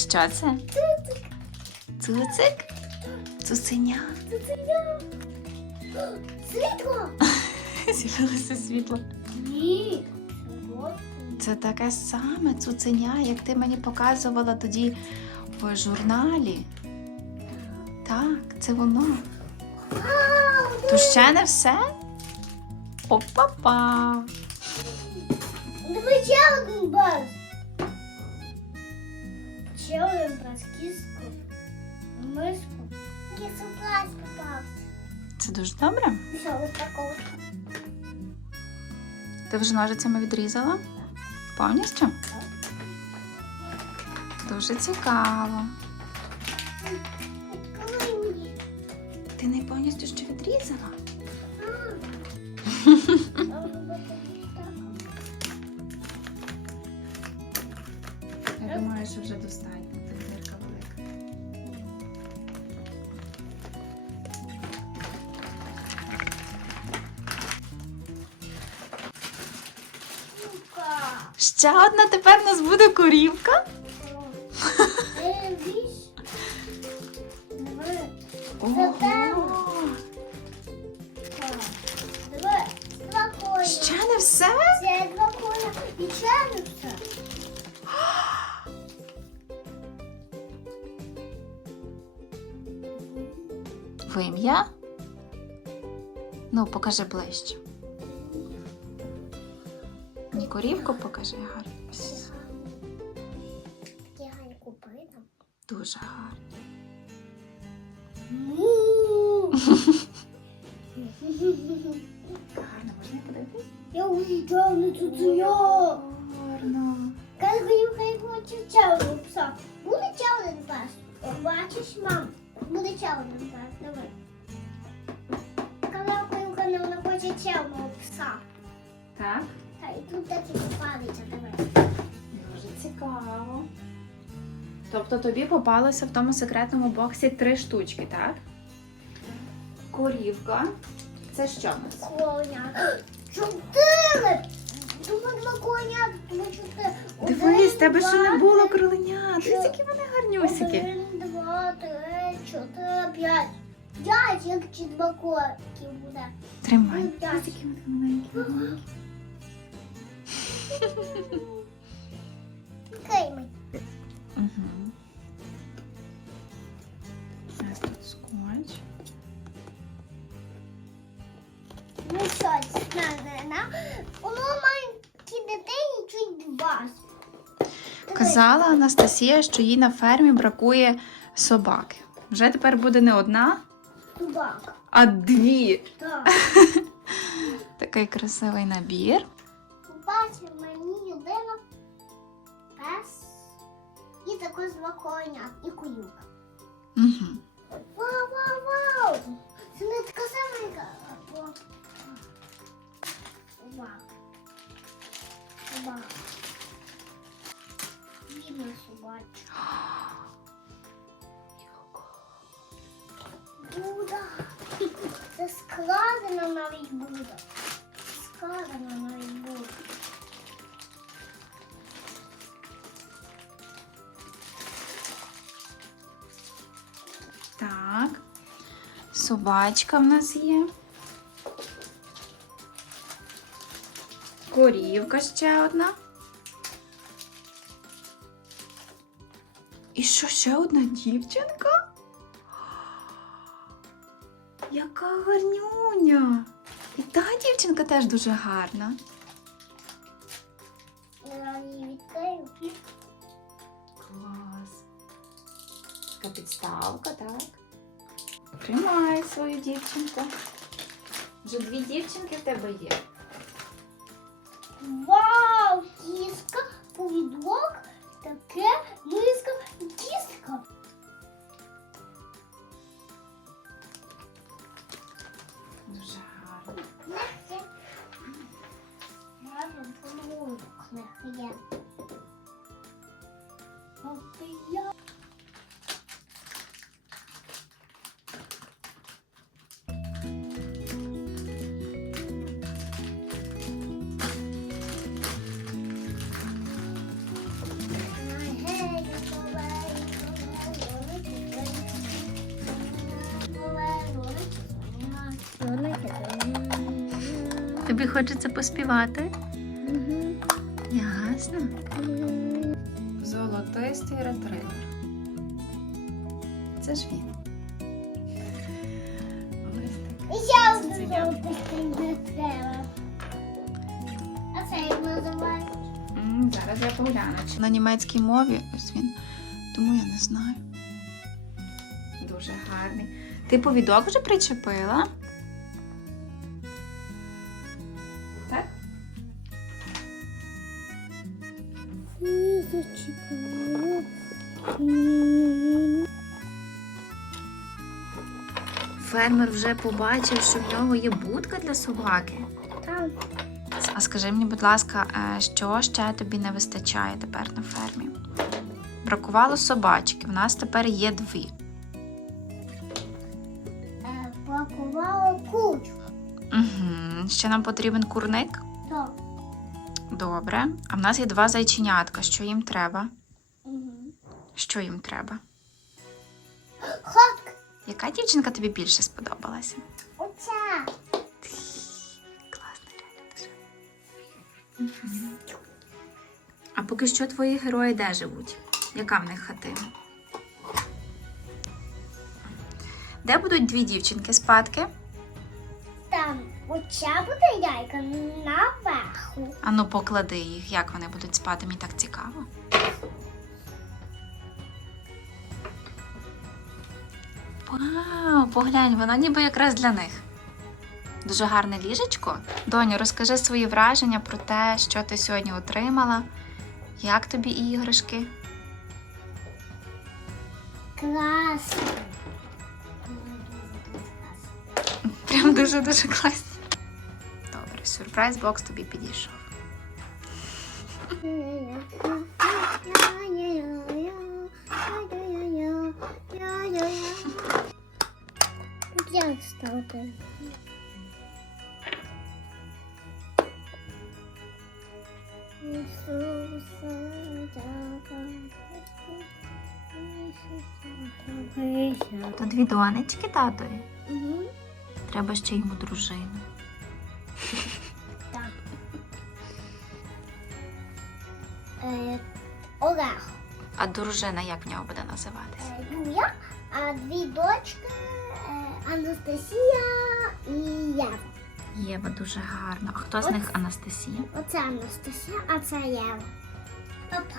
Що це? Цуцик? Цуцик? Цуценя. Світло? З'явилося світло. Ні. Це таке саме цуценя, як ти мені показувала тоді в журналі. Так, це воно. То ще не все? Опа-па! Давай ще один бас. Ще один бас. Кіску. Миску. Кісу попався. Це дуже добре. Все, ось такого. Ти вже ножицями відрізала? Повністю? Дуже цікаво. Мені. Ти не повністю ще відрізала? Так. Я думаю, що вже достатньо. Ще одна тепер у нас буде корівка. Ого! Ще не все? Це два коня і тягнуться. Вим'я? Ну, покажи ближче. Корівку покажи гарно. Такі гарні купина. Дуже гарно. Му. Гарно, можна подивитися? Я вже тягну тут я. Гарно. Коли говорю, хай хоче чавну пса. Буде чавний пес. Бачиш, мам? Буде чавний пес. Давай. Коли вона хоче чавного пса. Так? І тут такі попалиться, давай. Дуже цікаво. Тобто тобі попалося в тому секретному боксі три штучки, так? Корівка. Це що в нас? Коня. Чотири! Думаю, два коня, тому чотири. Дивись, тебе ще не два, було три, кроленя. Дивись, які вони гарнюсики. Один, два, три, чотири, п'ять. П'ять, як чи два коні буде. Тримай. Ну. Дивись, які вони маленькі. маленькі. Кейми. Угу. У тут скотч. Ну що, на Воно маленькій дитині чуть два. Казала Анастасія, що їй на фермі бракує собаки. Вже тепер буде не одна, Собака. а дві. Так. Такий красивий набір. Бачив мені людина, пес і також два коня і куюка. Угу. Вау, вау, вау! Це не така сама, яка. Бідна собачка. Буда. Це складено навіть Буда. Складено навіть Собачка в нас є. Корівка ще одна. І що ще одна дівчинка? Яка гарнюня! І та дівчинка теж дуже гарна. Клас. Така підставка, так? Тримай свою дівчинку. Вже дві дівчинки в тебе є. Вау, кіска, повідок, таке, миска, Тобі хочеться поспівати? Ясно. Золотистий ретривер. Це ж він. Ось один Цуценя. жовтий. А це як називають? Зараз я погляну. На німецькій мові ось він, тому я не знаю. Дуже гарний. Ти повідок вже причепила? Фермер вже побачив, що в нього є будка для собаки. Там. А скажи мені, будь ласка, е, що ще тобі не вистачає тепер на фермі? Бракувало собачки, в нас тепер є дві. Е, Пакувала кучу. Угу. Ще нам потрібен курник. Так. Добре. А в нас є два зайченятка. Що їм треба? Угу. Що їм треба? Хатка. Яка дівчинка тобі більше сподобалася? Оця. Класна реально дуже. А поки що твої герої де живуть? Яка в них хатина? Де будуть дві дівчинки спадки? Там. Оця буде яйка наверху. Ану, поклади їх, як вони будуть спати, мені так цікаво. Вау, поглянь, вона ніби якраз для них. Дуже гарне ліжечко. Доню, розкажи свої враження про те, що ти сьогодні отримала. Як тобі іграшки? Класно. Прям дуже-дуже класно. Добре, сюрприз бокс тобі підійшов. Як стати? То дві донечки татові. Угу. Треба ще йому дружину. Олег. А дружина як в нього буде називатися? Е, Юля, а дві дочки е, Анастасія і Єва. Єва дуже гарно. А хто з них Анастасія? Оце Анастасія, а це Єва. Папа.